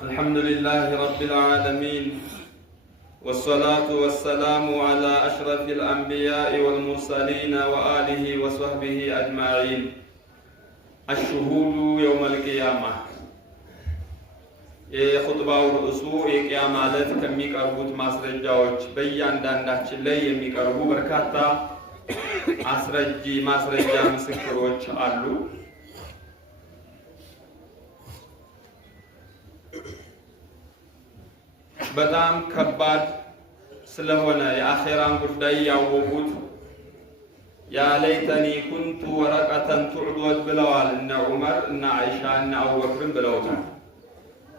الحمد لله رب العالمين والصلاة والسلام على أشرف الأنبياء والمرسلين وآله وصحبه أجمعين. الشهود يوم القيامة የኹጥባው ርዕሱ የቂያማ ዕለት ከሚቀርቡት ማስረጃዎች በእያንዳንዳችን ላይ የሚቀርቡ በርካታ ማስረጃ ምስክሮች አሉ። በጣም ከባድ ስለሆነ የአኺራን ጉዳይ ያወቁት ያ ለይተኒ ኩንቱ ወረቀተን ቱዕዶድ ብለዋል እነ ዑመር እና አይሻ እና አቡበክርን ብለውታል።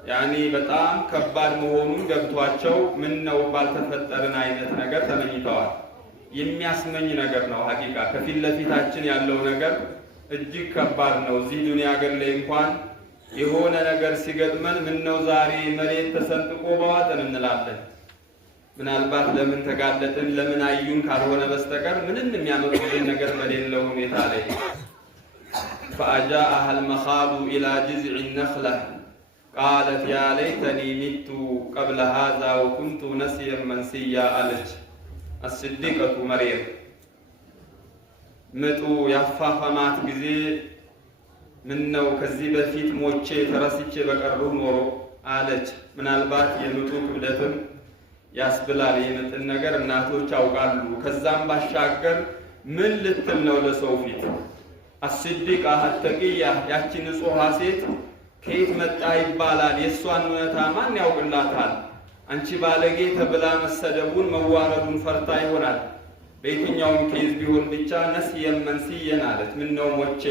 ያኒ በጣም ከባድ መሆኑን ገብቷቸው ምን ነው ባልተፈጠርን አይነት ነገር ተመኝተዋል። የሚያስመኝ ነገር ነው። ሐቂቃ ከፊት ለፊታችን ያለው ነገር እጅግ ከባድ ነው። እዚህ ዱንያ ሀገር ላይ እንኳን የሆነ ነገር ሲገጥመን ምን ነው ዛሬ መሬት ተሰንጥቆ በዋጠን እንላለን። ምናልባት ለምን ተጋለጥን ለምን አዩን ካልሆነ በስተቀር ምንም የሚያመጡልን ነገር በሌለው ሁኔታ ላይ فأجاءها المخاض إلى جذع النخلة قالت يا ليتني مت قبل هذا وكنت نسيا منسيا አለች الصديقة مريم። ምጡ ያፋፋማት ጊዜ ምን ነው ከዚህ በፊት ሞቼ ተረስቼ በቀሩ ኖሮ አለች። ምናልባት የምጡ ክብደትም ያስብላል። የምጥን ነገር እናቶች ያውቃሉ። ከዛም ባሻገር ምን ልትል ነው ለሰው ፊት? አስዲቃ ተቂያ ያቺ ንጹሃ ሴት ከየት መጣ ይባላል? የእሷን እውነታ ማን ያውቅላታል? አንቺ ባለጌ ተብላ መሰደቡን መዋረዱን ፈርታ ይሆናል። በየትኛውም ኬዝ ቢሆን ብቻ ነስየን መንስየን አለች። ምን ነው ሞቼ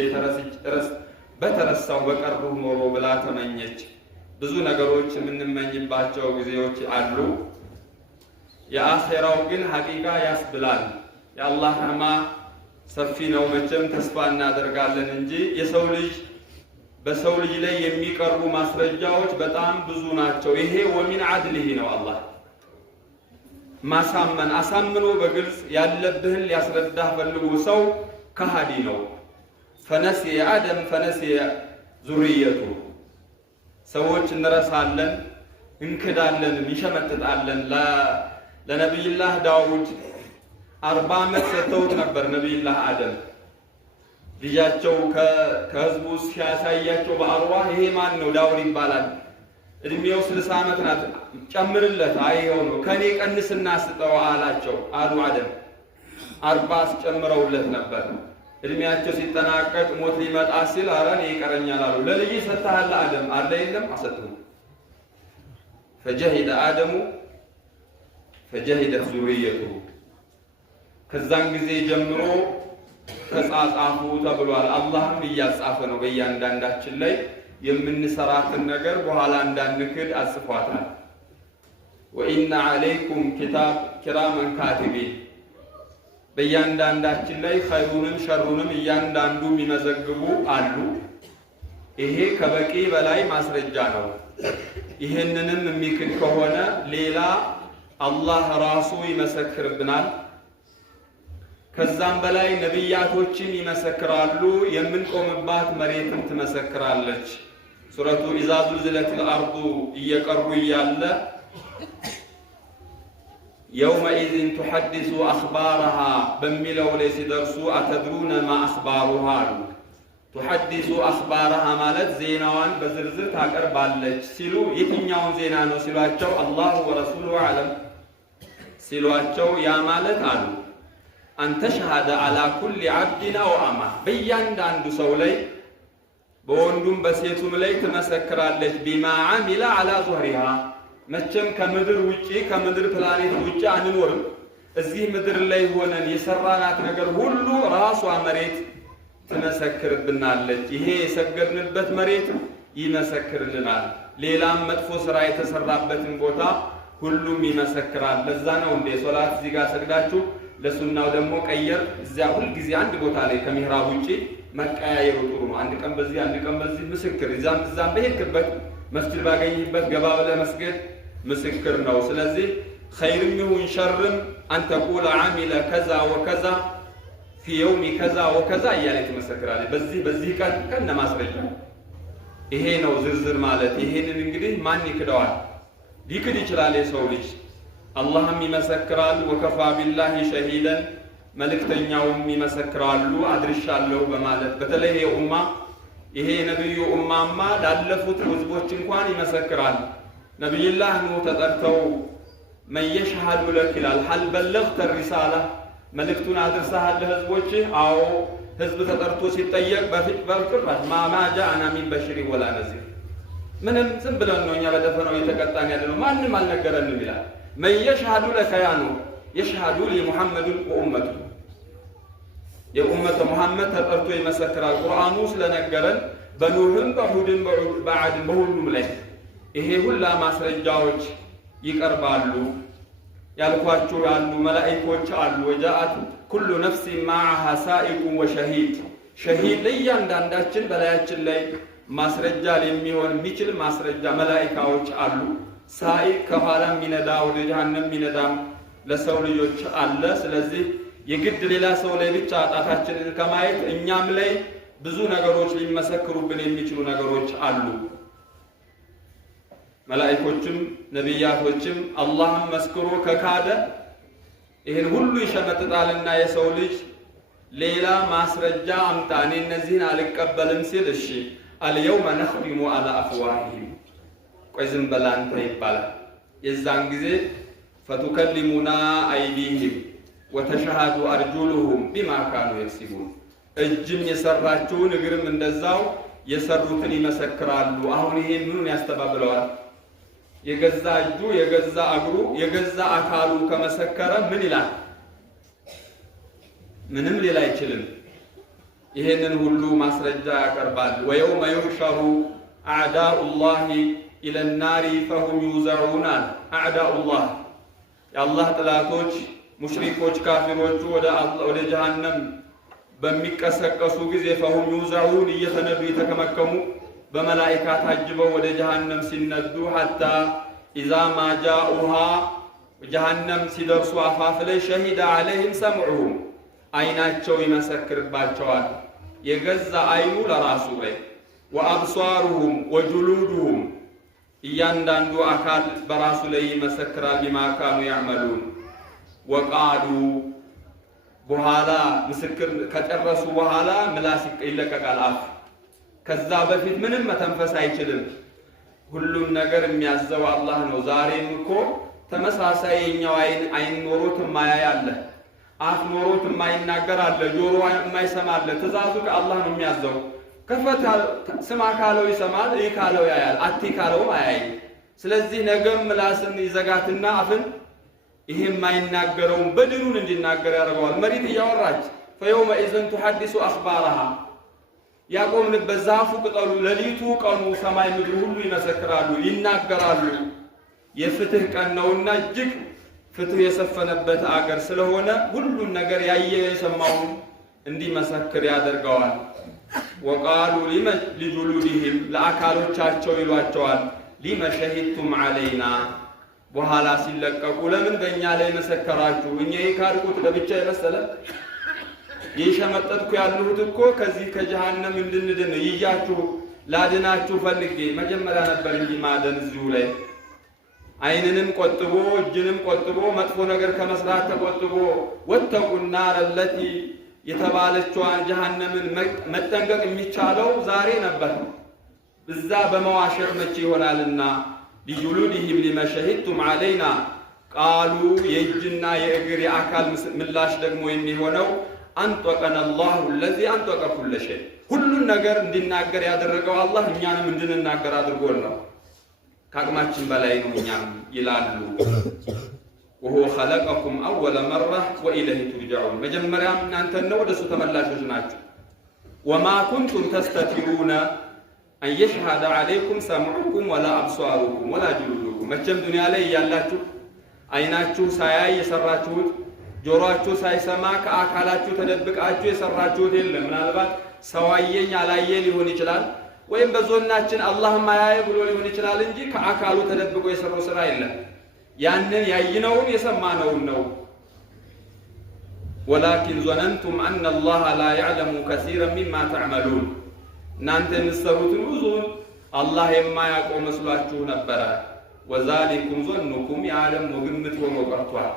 በተረሳው በቀሩ ኖሮ ብላ ተመኘች። ብዙ ነገሮች የምንመኝባቸው ጊዜዎች አሉ። የአኺራው ግን ሐቂቃ ያስብላል። የአላህ ረህማ ሰፊ ነው። መቼም ተስፋ እናደርጋለን እንጂ የሰው ልጅ በሰው ልጅ ላይ የሚቀርቡ ማስረጃዎች በጣም ብዙ ናቸው። ይሄ ወሚን አድልህ ነው። አላህ ማሳመን አሳምኖ በግልጽ ያለብህን ሊያስረዳህ ፈልጎ ሰው ከሃዲ ነው። ፈነሲየ አደም ፈነሲየ ዙርየቱ ሰዎች እንረሳለን እንክዳለንም ይሸመጥጣለን። ለነቢይላህ ዳውድ 40 ዓመት ሰጥተውት ነበር። ነቢይላህ አደም ልጃቸው ከህዝቡ ሲያሳያቸው በአርዋህ ይሄ ማን ነው? ዳውድ ይባላል። እድሜው 60 ዓመት ናት። ጨምርለት። አይሄው ነው ከኔ ቀንስና ስጠው አላቸው አሉ አደም 40 አስጨምረውለት ነበር። እድሜያቸው ሲጠናቀቅ ሞት ሊመጣ ሲል አረን ይቀረኛል አሉ። ለልጅ ሰጣሃል አደም አለ የለም አሰጡም። فجهد آدم فجهدت ذريته ከዛን ጊዜ ጀምሮ ተጻጻፉ ተብሏል። አላህም እያጻፈ ነው በእያንዳንዳችን ላይ የምንሰራትን ነገር በኋላ እንዳንክድ አጽፏታል። ወኢነ ዐለይኩም ኪራመን ካቲቢን በእያንዳንዳችን ላይ ኸይሩንም ሸሩንም እያንዳንዱ የሚመዘግቡ አሉ። ይሄ ከበቂ በላይ ማስረጃ ነው። ይህንንም የሚክድ ከሆነ ሌላ አላህ ራሱ ይመሰክርብናል። ከዛም በላይ ነቢያቶችን ይመሰክራሉ። የምንቆምባት መሬትም ትመሰክራለች። ሱረቱ ኢዛ ዙልዚለቲል አርዱ እየቀሩ እያለ የውመኢዝን ቱሐዲሱ አኽባረሃ በሚለው ላይ ሲደርሱ አተድሩነ ማ አኽባሩሃ አሉ። ቱሐዲሱ አኽባረሃ ማለት ዜናዋን በዝርዝር ታቀርባለች ሲሉ የትኛውን ዜና ነው ሲሏቸው አላሁ ወረሱሉሁ አዕለም ሲሏቸው ያ ማለት አሉ አንተ ሸሃደ አላ ኩሊ ዓብድን አው አማ በእያንዳንዱ ሰው ላይ በወንዱም በሴቱም ላይ ትመሰክራለች። ቢማ ዓሚለ አላ ዙህሪሃ መቼም ከምድር ውጪ ከምድር ፕላኔት ውጪ አንኖርም። እዚህ ምድር ላይ ሆነን የሰራናት ነገር ሁሉ ራሷ መሬት ትመሰክርብናለች። ይሄ የሰገድንበት መሬት ይመሰክርልናል። ሌላም መጥፎ ስራ የተሰራበትን ቦታ ሁሉም ይመሰክራል። ለዛ ነው እንደ ሶላት እዚህ ጋር ሰግዳችሁ ለሱናው ደግሞ ቀየር እዚያ ሁሉ ጊዜ አንድ ቦታ ላይ ከሚህራብ ውጪ መቀያየሩ ጥሩ ነው። አንድ ቀን በዚህ አንድ ቀን በዚህ ምስክር እዛም በሄድክበት መስጂድ ባገኝበት ገባ ብለህ መስገድ ምስክር ነው። ስለዚህ ኸይርም ይሁን ሸርም አንተ ቁል ዓሚለ ከዛ ወከዛ ፊ የውሚ ከዛ ወከዛ እያለች ትመሰክራለች። በዚህ ቀን ከነ ማስረጃ ይሄ ነው ዝርዝር ማለት። ይሄንን እንግዲህ ማን ይክደዋል? ሊክድ ይችላል የሰው ልጅ። አላህም ይመሰክራል ወከፋ ቢላሂ ሸሂደን፣ መልእክተኛውም ይመሰክራሉ አድርሻለሁ በማለት። በተለይ ይሄ የነብዩ ኡማማ ላለፉት ህዝቦች እንኳን ይመሰክራል። ነብዩላህ ኑህ ተጠርተው መየሽሃዱ ለክ ይላል። ሀል በለግተ ሪሳላ፣ መልእክቱን አድርሰሃል ለህዝቦች? አዎ። ህዝብ ተጠርቶ ሲጠየቅ በፍጥረት ማማ ጃአና ሚን በሽሪ ወላ ነዚር፣ ምንም ዝም ብለን ነው እኛ በደፈነው የተቀጣን ያለ ነው፣ ማንም አልነገረንም ይላል። መየሽሃዱ ለከ ያ ኑህ የሽሃዱ ሊሙሐመድን ወኡመቱ፣ የኡመተ ሙሐመድ ተጠርቶ ይመሰክራል። ቁርአኑ ስለነገረን በኑህም በሁድም በዓድም በሁሉም ላይ ይሄ ሁላ ማስረጃዎች ይቀርባሉ። ያልኳችሁ ያሉ መላእክቶች አሉ። ወጃአት ኩሉ ነፍሲ ማዓሃ ሳኢቁን ወሸሂድ፣ ሸሂድ ለእያንዳንዳችን በላያችን ላይ ማስረጃ የሚሆን የሚችል ማስረጃ መላእክቶች አሉ። ሳኢቅ ከኋላ የሚነዳ ወደ ጀሃነም የሚነዳም ለሰው ልጆች አለ። ስለዚህ የግድ ሌላ ሰው ላይ ብቻ ጣታችንን ከማየት እኛም ላይ ብዙ ነገሮች ሊመሰክሩብን የሚችሉ ነገሮች አሉ። መላእክቶችም ነቢያቶችም አላህም መስክሮ ከካደ ይህን ሁሉ ይሸመጥጣልና የሰው ልጅ ሌላ ማስረጃ አምጣ እኔ እነዚህን አልቀበልም ሲል እሺ አልየውመ ነኽቲሙ አላ አፍዋሂሂም፣ ቆይ ዝም በል አንተ ይባላል። የዛን ጊዜ ፈቱከሊሙና አይዲሂም ወተሸሃዱ አርጁሉሁም ቢማ ካኑ የክሲቡን፣ እጅም የሰራችውን እግርም እንደዛው የሰሩትን ይመሰክራሉ። አሁን ይሄ ምኑን ያስተባብለዋል? የገዛ እጁ የገዛ እግሩ የገዛ አካሉ ከመሰከረ ምን ይላል? ምንም ሊል አይችልም። ይሄንን ሁሉ ማስረጃ ያቀርባል። ወየውመ ዩሕሸሩ አዕዳኡላሂ ኢለናሪ ፈሁም ዩዘዑን፣ አዕዳኡላህ የአላህ ጥላቶች ሙሽሪኮች ካፊሮቹ ወደ ጀሃነም በሚቀሰቀሱ ጊዜ ፈሁም ዩዘዑን እየተነዱ የተከመከሙ በመላኢካ ታጅበው ወደ ጀሃነም ሲነዱ ሐታ ኢዛ ማ ጃኡሃ ጀሃነም ሲደርሱ አፋፍ ላይ ሸሂደ ዐለይሂም ሰምዑሁም፣ አይናቸው ይመሰክርባቸዋል የገዛ አይኑ ለራሱ ላይ፣ ወአብሷሩሁም ወጁሉዱሁም እያንዳንዱ አካል በራሱ ላይ ይመሰክራል ቢማ ካኑ ያዕመሉን። ወቃሉ በኋላ ምስክር ከጨረሱ በኋላ ምላስ ይለቀቃል አፍ። ከዛ በፊት ምንም መተንፈስ አይችልም። ሁሉም ነገር የሚያዘው አላህ ነው። ዛሬም እኮ ተመሳሳይ የኛው አይን ኖሮት የማያይ አለ፣ አፍ ኖሮት የማይናገር አለ፣ ጆሮ የማይሰማ አለ። ትእዛዙ ከአላህ ነው የሚያዘው። ከፈት ስማ ካለው ይሰማል፣ ይህ ካለው ያያል፣ አቲ ካለውም አያይ። ስለዚህ ነገም ምላስን ይዘጋትና አፍን ይሄ የማይናገረውን በድኑን እንዲናገር ያደርገዋል። መሬት እያወራች ፈየውመ ኢዘን ቱሐዲሱ አኽባረሃ፣ ያቆምንበት ዛፉ ቅጠሉ ሌሊቱ ቀኑ ሰማይ ምድሩ ሁሉ ይመሰክራሉ ይናገራሉ። የፍትህ ቀን ነውና እጅግ ፍትህ የሰፈነበት አገር ስለሆነ ሁሉን ነገር ያየ የሰማውን እንዲመሰክር ያደርገዋል። ወቃሉ ሊጁሉዲሂም ለአካሎቻቸው ይሏቸዋል ሊመ ሸሂድቱም ዐለይና፣ በኋላ ሲለቀቁ ለምን በእኛ ላይ መሰከራችሁ? እኛ የካድኩት ለብቻ የመሰለ የሸመጠጥኩ ያለሁት እኮ ከዚህ ከጀሃነም እንድንድን ይያችሁ ላድናችሁ ፈልጌ መጀመሪያ ነበር እንጂ ማደን እዚሁ ላይ አይንንም ቆጥቦ እጅንም ቆጥቦ መጥፎ ነገር ከመስራት ተቆጥቦ ወተቁና ረለቲ የተባለችዋን ጀሃነምን መጠንቀቅ የሚቻለው ዛሬ ነበር። እዛ በመዋሸት መቼ ይሆናልና ሊጁሉዲሂም ሊመ ሸሂድቱም ዐለይና ቃሉ የእጅና የእግር የአካል ምላሽ ደግሞ የሚሆነው አንጠቀነ አላሁ ለዚ አንጠቀ ኩለ ሸይ፣ ሁሉን ነገር እንዲናገር ያደረገው አላህ እኛንም እንድንናገር አድርጎን ነው። ከአቅማችን በላይ ነው እኛም ይላሉ። ወሁወ ኸለቀኩም አወለ መራ ወኢለይሂ ቱርጀዑን፣ መጀመሪያም እናንተን ነው ወደሱ ተመላሾች ናችሁ። ወማ ኩንቱም ተስተቲሩነ አን የሽሀደ ዐለይኩም ሰምዑኩም ወላ አብሷሩኩም ወላ ጁሉዱኩም። መቼም ዱንያ ላይ እያላችሁ አይናችሁ ሳያይ የሰራችሁት ጆሮአችሁ ሳይሰማ ከአካላችሁ ተደብቃችሁ የሰራችሁት የለም። ምናልባት ሰው አየኝ አላየ ሊሆን ይችላል፣ ወይም በዞናችን አላህም አያየ ብሎ ሊሆን ይችላል እንጂ ከአካሉ ተደብቆ የሰራው ስራ የለም። ያንን ያይነውን የሰማነውን ነው። ወላኪን ظነንቱም አነ አላህ ላ ያዕለሙ ከሲረን ሚማ ተዕመሉን፣ እናንተ የምትሰሩትን ብዙውን አላህ የማያውቀው መስሏችሁ ነበረ። ወዛሊኩም ظنكم የዓለም ግምት ሆኖ ቀርቷል።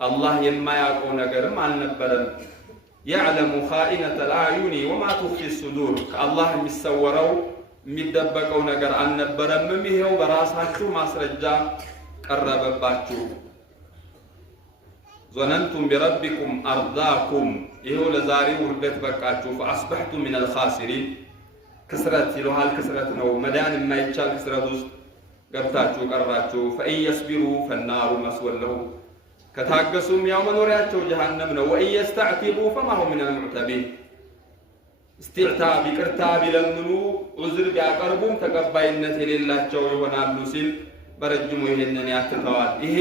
አላህ የማያውቀው ነገርም አልነበረም። يعلم خائنة الأعين وما تخفي الصدور ከአላህ የሚሰወረው የሚደበቀው ነገር አልነበረም። ይሄው በራሳችሁ ማስረጃ ቀረበባችሁ። ظننتم بربكم أرضاكم ይሄው ለዛሬው ውርደት በቃችሁ። فأصبحتم من الخاسرين ክስረት ይለዋል። ክስረት ነው መዳን የማይቻል ክስረት ውስጥ ገብታችሁ ቀራችሁ። فإن يصبروا فالنار مسوى لهم ከታገሱም ያው መኖሪያቸው ጀሃነም ነው። وإن يستعتبوا فما هم من المعتبين استعتاب ይቅርታ ቢለምኑ ዑዝር ቢያቀርቡም ተቀባይነት የሌላቸው ይሆናሉ ሲል በረጅሙ ይሄንን ያትተዋል። ይሄ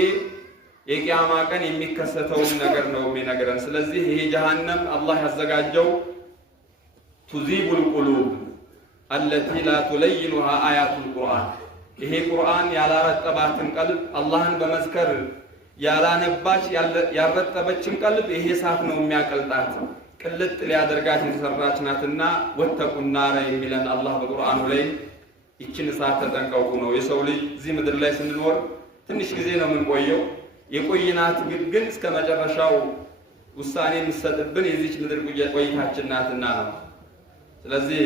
የቂያማ ቀን የሚከሰተውን ነገር ነው የሚነግረን። ስለዚህ ይሄ ጀሃነም አላህ ያዘጋጀው تذيب القلوب التي لا تلينها آيات القرآن ይሄ ቁርአን ያላረጠባትን ቀልብ አላህን በመዝከር ያላነባች ያረጠበችን ቀልብ ይሄ እሳት ነው የሚያቀልጣት። ቅልጥ ሊያደርጋት የተሰራች ናትና ወተቁን ናረ የሚለን አላህ በቁርአኑ ላይ ይችን እሳት ተጠንቀቁ ነው። የሰው ልጅ እዚህ ምድር ላይ ስንኖር ትንሽ ጊዜ ነው የምንቆየው። የቆይናት ግን እስከ መጨረሻው ውሳኔ የሚሰጥብን የዚች ምድር ቆይታችን ናትና ነው። ስለዚህ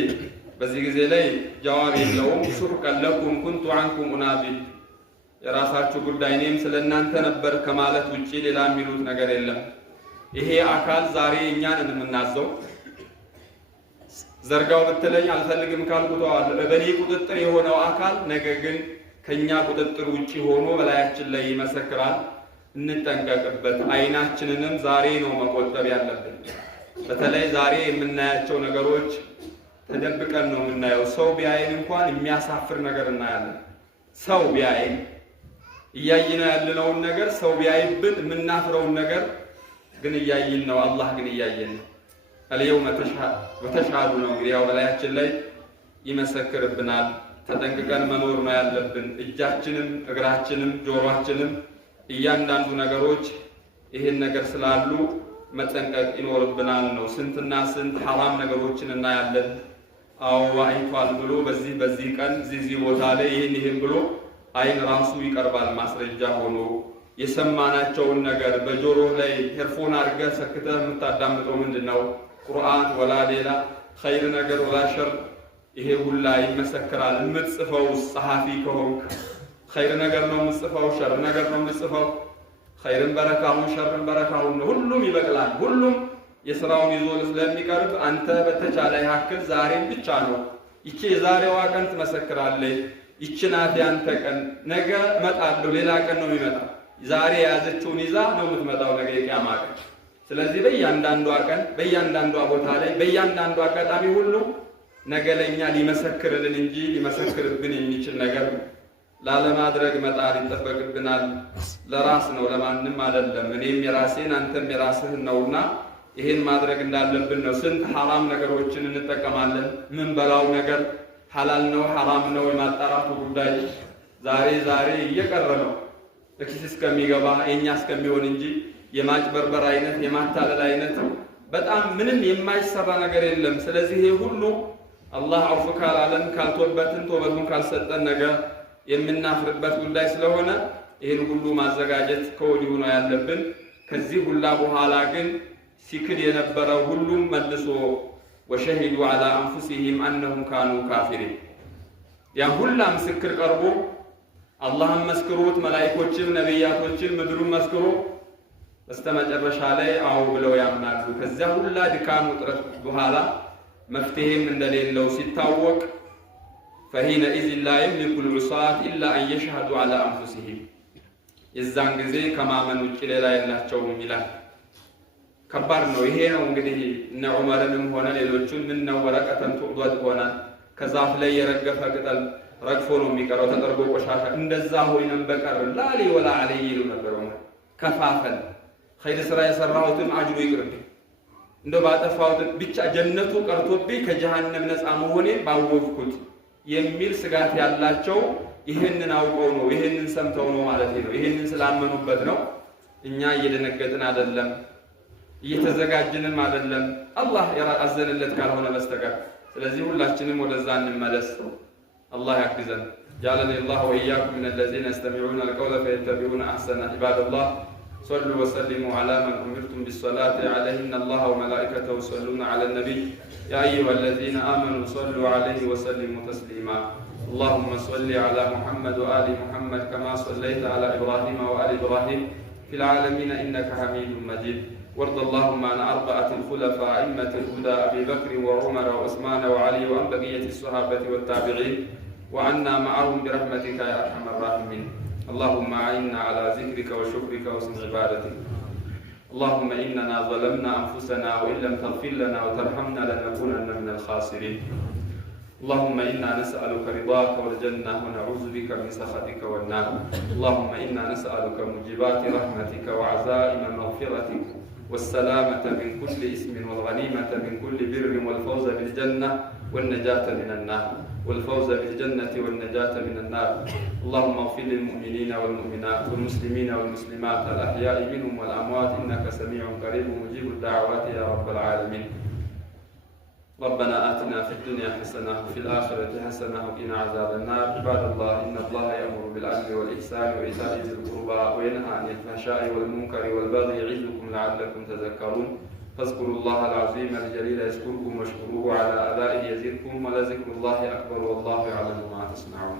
በዚህ ጊዜ ላይ ጀዋብ የለውም። ሱሕቀን ለኩም ኩንቱ ዐንኩም ኡናቢል የራሳችሁ ጉዳይ እኔም ስለናንተ ነበር ከማለት ውጪ ሌላ የሚሉት ነገር የለም። ይሄ አካል ዛሬ እኛን የምናዘው ዘርጋው ብትለኝ አልፈልግም ካልኩታው በእኔ ቁጥጥር የሆነው አካል ነገ ግን ከኛ ቁጥጥር ውጪ ሆኖ በላያችን ላይ ይመሰክራል። እንጠንቀቅበት። አይናችንንም ዛሬ ነው መቆጠብ ያለብን። በተለይ ዛሬ የምናያቸው ነገሮች ተደብቀን ነው የምናየው። ሰው ቢያይን እንኳን የሚያሳፍር ነገር እናያለን። ሰው ቢያይን እያየነው ያለነውን ነገር ሰው ቢያይብን የምናፍረውን ነገር ግን እያየን ነው። አላህ ግን እያየን ነው። አልየውመ ተሽሃዱ ነው እንግዲህ ያው በላያችን ላይ ይመሰክርብናል። ተጠንቅቀን መኖር ነው ያለብን። እጃችንም እግራችንም ጆሮአችንም እያንዳንዱ ነገሮች ይሄን ነገር ስላሉ መጠንቀቅ ይኖርብናል ነው። ስንትና ስንት ሐራም ነገሮችን እናያለን። አዎ አይቷል ብሎ በዚህ ቀን እዚህ ቦታ ላይ ይሄን ብሎ አይን ራሱ ይቀርባል ማስረጃ ሆኖ። የሰማናቸውን ነገር በጆሮ ላይ ሄርፎን አድርገህ ሰክተህ የምታዳምጠው ምንድነው? ቁርአን ወላ ሌላ ኸይር ነገር ወላ ሸር ይሄ ሁላ ይመሰክራል። የምትጽፈው ጸሐፊ ከሆንክ ኸይር ነገር ነው የምትጽፈው፣ ሸር ነገር ነው የምትጽፈው። ኸይርን በረካውን ሸርን በረካውን ነው። ሁሉም ይበቅላል። ሁሉም የሥራውን ይዞ ስለሚቀርብ አንተ በተቻለ ያክል ዛሬን ብቻ ነው ይቺ የዛሬዋ ቀን ትመሰክራለች። ይቺ ናት ያንተ ቀን። ነገ እመጣለሁ ሌላ ቀን ነው የሚመጣ። ዛሬ የያዘችውን ይዛ ነው የምትመጣው ነገ የቂያማ ቀን። ስለዚህ በእያንዳንዷ ቀን በእያንዳንዷ ቦታ ላይ በእያንዳንዷ አጋጣሚ ሁሉ ነገ ለእኛ ሊመሰክርልን እንጂ ሊመሰክርብን የሚችል ነገር ላለማድረግ መጣር ይጠበቅብናል። ለራስ ነው ለማንም አይደለም። እኔም የራሴን አንተም የራስህን ነውና ይሄን ማድረግ እንዳለብን ነው። ስንት ሐራም ነገሮችን እንጠቀማለን። ምን በላው ነገር ሐላል ነው ሐራም ነው የማጣራቱ ጉዳይ ዛሬ እየቀረ ነው። ለኪስ እስከሚገባ የኛ እስከሚሆን እንጂ የማጭበርበር አይነት የማታለል አይነት በጣም ምንም የማይሰራ ነገር የለም። ስለዚህ ይሄ ሁሉ አላህ አውፍ ካላለን ካልተወበትን ተወበቱን ካልሰጠን ነገር የምናፍርበት ጉዳይ ስለሆነ ይሄን ሁሉ ማዘጋጀት ከወዲሁ ነው ያለብን። ከዚህ ሁላ በኋላ ግን ሲክድ የነበረው ሁሉም መልሶ ወሸሂዱ ዐላ አንፉሲሂም አነሁም ካኑ ካፊሪን ያ ሁላ ምስክር ቀርቦ አላህም መስክሮት መላእክቶችም ነብያቶችም ምድሩን መስክሮ በስተመጨረሻ ላይ አው ብለው ያምናሉ። ከዚያ ሁላ ድካም ውጥረት በኋላ መፍትሄም እንደሌለው ሲታወቅ فحينئذ لا يملك العصاة إلا أن يشهدوا على أنفسهم የዛን ጊዜ ከማመን ውጭ ሌላ የላቸውም ይላል። ከባድ ነው። ይሄ ነው እንግዲህ እነ ዑመርንም ሆነ ሌሎቹን ምን ነው ወረቀተን ትውዷት ሆነ ከዛፍ ላይ የረገፈ ቅጠል ረግፎ ነው የሚቀረው ተጠርጎ ቆሻሻ እንደዛ ሆይነን በቀር ላሊ ወላ አለይ ይሉ ነበር። ከፋፈል ኸይር ስራ የሰራሁትን አጅሩ ይቅርብኝ እንደው ባጠፋሁት ብቻ ጀነቱ ቀርቶብኝ ከጀሃነም ነፃ መሆኔን ባወቅኩት የሚል ስጋት ያላቸው ይሄንን አውቀው ነው ይሄንን ሰምተው ነው ማለት ነው። ይሄንን ስላመኑበት ነው። እኛ እየደነገጥን አይደለም እየተዘጋጀንም አይደለም አላህ ያዘነለት ካልሆነ በስተቀር። ስለዚህ ሁላችንም ወደዛ እንመለስ። الله يحفظنا. جعلني الله وإياكم من الذين يستمعون القول فيتبعون أحسنه. عباد الله صلوا وسلموا على من أمرتم بالصلاة عليه إن الله وملائكته يصلون على النبي يا أيها الذين آمنوا صلوا عليه وسلموا تسليما. اللهم صل على محمد وآل محمد كما صليت على إبراهيم وآل إبراهيم في العالمين إنك حميد مجيد. وارض اللهم عن أربعة الخلفاء أئمة الهدى أبي بكر وعمر وعثمان وعلي وعن بقية الصحابة والتابعين وعنا معهم برحمتك يا أرحم الراحمين. اللهم أعنا على ذكرك وشكرك وحسن عبادتك. اللهم إننا ظلمنا أنفسنا وإن لم تغفر لنا وترحمنا لنكونن من الخاسرين. اللهم إنا نسألك رضاك والجنة ونعوذ بك من سخطك والنار. اللهم إنا نسألك موجبات رحمتك وعزائم مغفرتك والسلامة من كل إثم والغنيمة من كل بر والفوز بالجنة والنجاة من النار والفوز بالجنة والنجاة من النار. اللهم اغفر للمؤمنين والمؤمنات والمسلمين والمسلمات الأحياء منهم والأموات إنك سميع قريب مجيب الدعوات يا رب العالمين. ربنا آتنا في الدنيا حسنة وفي الآخرة حسنة وقنا عذاب النار. عباد الله إن الله يأمر بالعدل والإحسان وإيتاء ذي القربى وينهى عن الفحشاء والمنكر والبغي يعظكم لعلكم تذكرون. فاذكروا الله العظيم الجليل يذكركم واشكروه على آلائه يزدكم ولذكر الله أكبر والله يعلم ما تصنعون.